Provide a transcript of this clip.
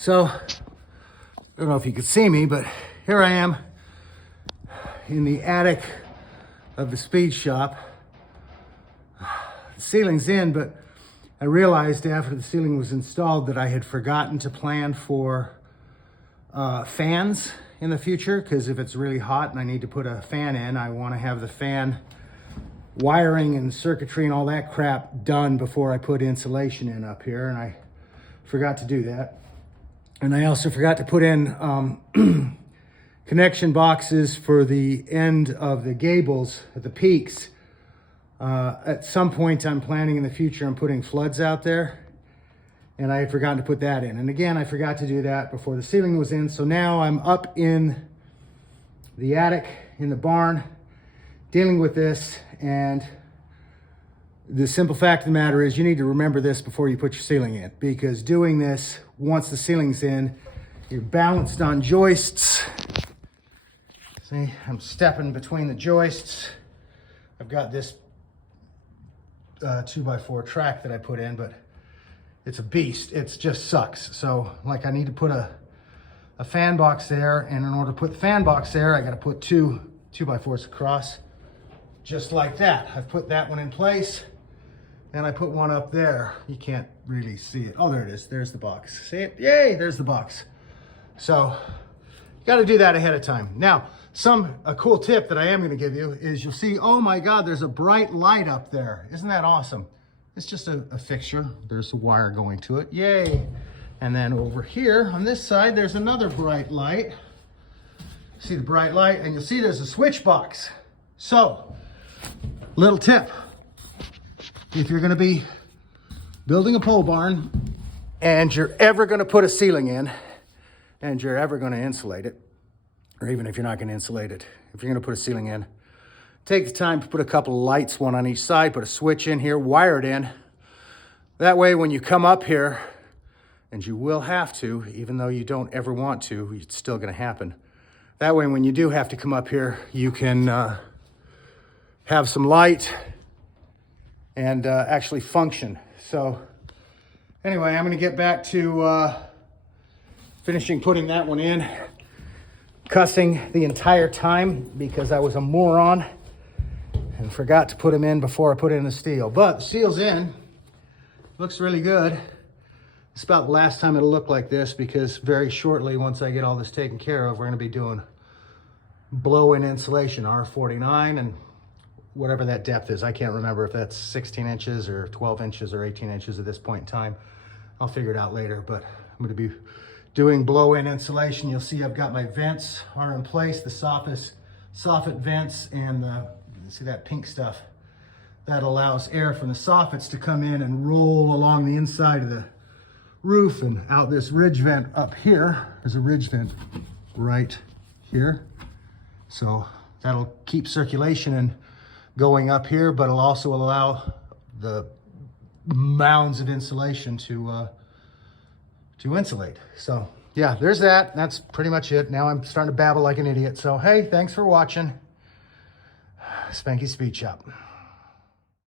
So, I don't know if you could see me, but here I am in the attic of the speed shop. The ceiling's in, but I realized after the ceiling was installed that I had forgotten to plan for fans in the future, because if it's really hot and I need to put a fan in, I want to have the fan wiring and circuitry and all that crap done before I put insulation in up here, and I forgot to do that. And I also forgot to put in connection boxes for the end of the gables at the peaks. At some point I'm planning in the future, I'm putting floods out there, and I had forgotten to put that in. And again, I forgot to do that before the ceiling was in. So now I'm up in the attic in the barn dealing with this. And the simple fact of the matter is you need to remember this before you put your ceiling in, because doing this once the ceiling's in, you're balanced on joists. See, I'm stepping between the joists. I've got this 2x4 track that I put in, but it's a beast. It just sucks. So like I need to put a fan box there, and in order to put the fan box there, I got to put two 2x4s across, just like that. I've put that one in place, and I put one up there. You can't really see it. Oh, there it is. There's the box. See it? Yay, there's the box. So you got to do that ahead of time. Now, a cool tip that I am going to give you is you'll see, oh my God, there's a bright light up there. Isn't that awesome? It's just a fixture. There's a wire going to it. Yay. And then over here on this side, there's another bright light. See the bright light, and you'll see there's a switch box. So, little tip. If you're going to be building a pole barn and you're ever going to put a ceiling in and you're ever going to insulate it, or even if you're not going to insulate it, if you're going to put a ceiling in, take the time to put a couple of lights, one on each side, put a switch in here, wire it in. That way when you come up here, and you will have to, even though you don't ever want to, it's still going to happen. That way when you do have to come up here, you can have some light and actually function. So anyway, I'm going to get back to finishing putting that one in. Cussing the entire time because I was a moron and forgot to put them in before I put in the steel. But the steel's in. Looks really good. It's about the last time it'll look like this, because very shortly, once I get all this taken care of, we're going to be doing blow-in insulation, R49, and whatever that depth is. I can't remember if that's 16 inches or 12 inches or 18 inches at this point in time. I'll figure it out later, but I'm going to be doing blow-in insulation. You'll see I've got my vents are in place, the soffit vents, and see that pink stuff? That allows air from the soffits to come in and roll along the inside of the roof and out this ridge vent up here. There's a ridge vent right here. So that'll keep circulation and going up here, but it'll also allow the mounds of insulation to insulate. So yeah, there's that. That's pretty much it. Now I'm starting to babble like an idiot. So hey, thanks for watching. Spanky Speed Shop.